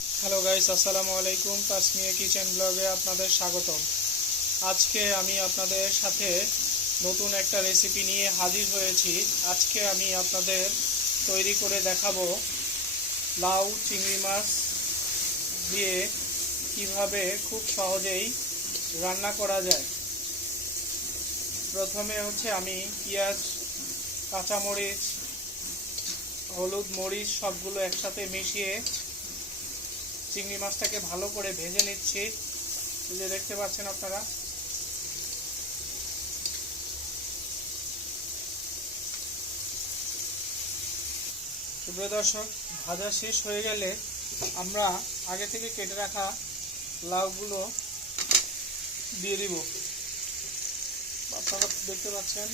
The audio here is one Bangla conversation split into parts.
হ্যালো গাইস, আসসালামু আলাইকুম। তাসমিয়া কিচেন ব্লগে আপনাদের স্বাগতম। আজকে আমি আপনাদের সাথে নতুন একটা রেসিপি নিয়ে হাজির হয়েছি। আজকে আমি আপনাদের তৈরি করে দেখাবো লাউ চিংড়ি মাছ দিয়ে কিভাবে খুব সহজেই রান্না করা যায়। প্রথমে আমি পেঁয়াজ, কাঁচামরিচ, হলুদ, মরিচ সবগুলো একসাথে মিশিয়ে চিংড়ি মাছটাকে ভালো করে ভেজে নিচ্ছি। এই যে দেখতে পাচ্ছেন আপনারা। সুপ্রিয় দর্শক, ভাজা শেষ হয়ে গেলে আমরা আগে থেকে কেটে রাখা লাউগুলো দিয়ে দিব। আপনারা দেখতে পাচ্ছেন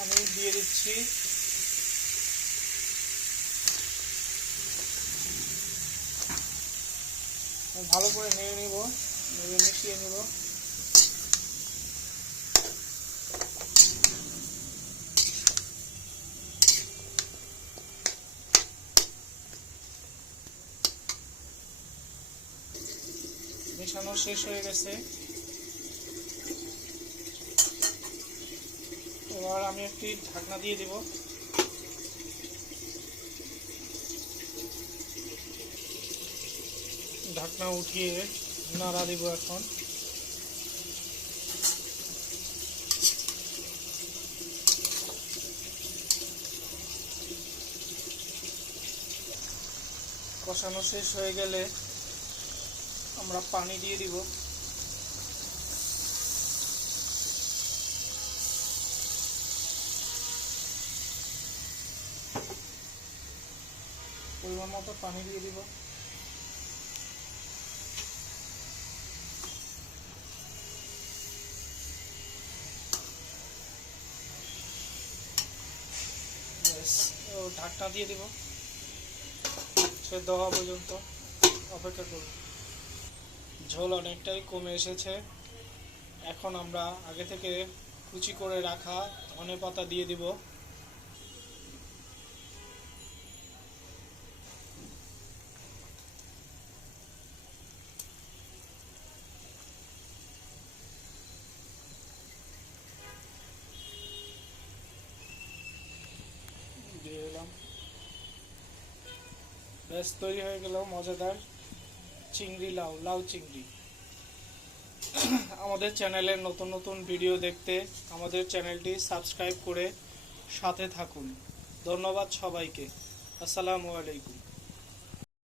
আমি দিয়ে দিচ্ছি। ভালো করে নেড়ে নিব, নেড়ে মিশিয়ে নিব। মেশানো শেষ হয়ে গেছে। এবার আমি একটি ঢাকনা দিয়ে দিব। ঢাকনা উঠিয়ে নাড়া দিব। এখন কষানো শেষ হয়ে গেলে আমরা পানি দিয়ে দিব। পরিমাণ মতো পানি দিয়ে দিব। ঢাকনা দিয়ে দিব, সেদ্ধ হওয়া পর্যন্ত অপেক্ষা করব। ঝোল অনেকটাই কমে এসেছে। এখন আমরা আগে থেকে কুচি করে রাখা ধনেপাতা দিয়ে দিব। দিয়ে দিলাম। ব্যাস, তৈরি হয়ে গেল মজাদার চিংড়ি লাউ চিংড়ি। আমাদের চ্যানেলের নতুন নতুন ভিডিও দেখতে আমাদের চ্যানেলটি সাবস্ক্রাইব করে সাথে থাকুন। ধন্যবাদ সবাইকে। আসসালামু আলাইকুম।